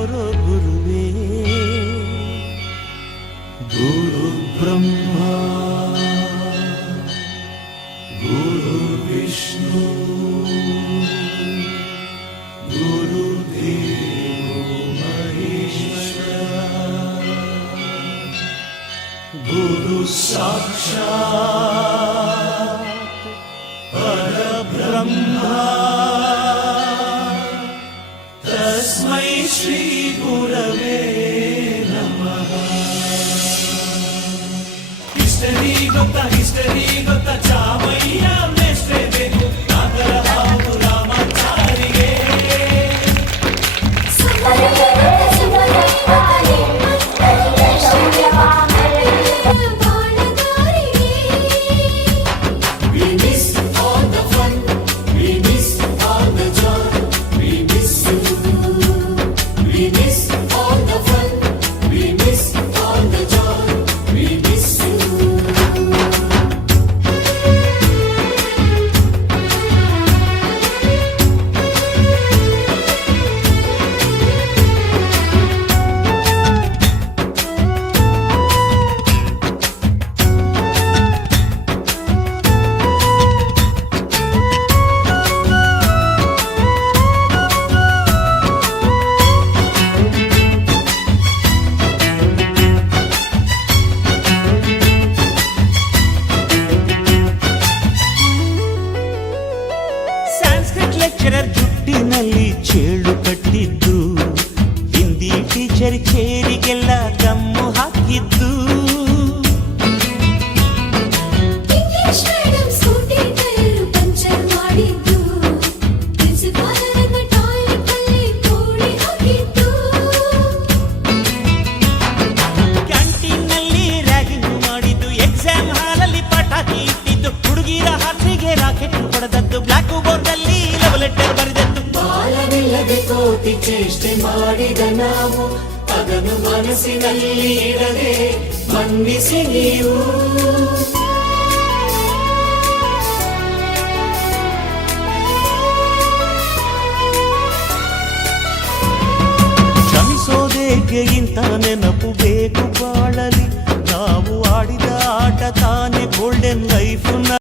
ತೋರೋ ಗುರುವೇ. ಗುರು ಬ್ರಹ್ಮ ಗುರು ವಿಷ್ಣು ಗುರುದೇವೋ ಮಹೇಶ್ವರ ಗುರು ಸಾಕ್ಷಾತ್ ಪರಬ್ರಹ್ಮ ತಸ್ಮೈ ಶ್ರೀ ಗುರವೇ ನಮಃ. ಹಿಸ್ಟರಿ ಗೊತ್ತಾ ಚಾಮಯ್ಯ ಮೇಷ್ಟ್ರೆ ಬೇಕು ನಾಗರ ಹಾವು ರಾಮಾಚಾರಿಗೆ. ಜುಟ್ಟಿನಲ್ಲಿ ಚೇಳು ಕಟ್ಟಿದ್ದು, ಹಿಂದಿ ಟೀಚರ್ ಚೇರಿಗೆಲ್ಲ ಗಮ್ಮು ಹಾಕಿದ್ದು, ಕ್ಯಾಂಟೀನ್ನಲ್ಲಿ ರ್ಯಾಗಿಂಗ್ ಮಾಡಿದ್ದು, ಎಕ್ಸಾಮ್ ಹಾಲಲ್ಲಿ ಪಟಾಕಿ ಇಟ್ಟಿದ್ದು, ಹುಡುಗಿರ ಹಾಸಿಗೆ ರಾಕೆಟ್ ಹೊಡೆದದ್ದು, ಬ್ಲಾಕ್ ಬೋರ್ಡಲ್ಲಿ ಲೆಟರ್ ಬರೆದದ್ದು. ಬಾಲವಿಲ್ಲದೆ ಕೋಟಿ ಚೇಷ್ಟೆ ಮಾಡಿದ ನಾವು ಅದನ್ನು ಮನಸ್ಸಿನಲ್ಲಿ ಇಡದೆ ಮನ್ನಿಸಿ ನೀವು. ಕ್ಷಮಿಸೋದೇಕೆ ಇಂಥ ನೆನಪು ಬೇಕು ಬಾಳಲಿ, ನಾವು ಆಡಿದ ಆಟ ತಾನೇ ಗೋಲ್ಡನ್ ಲೈಫ್.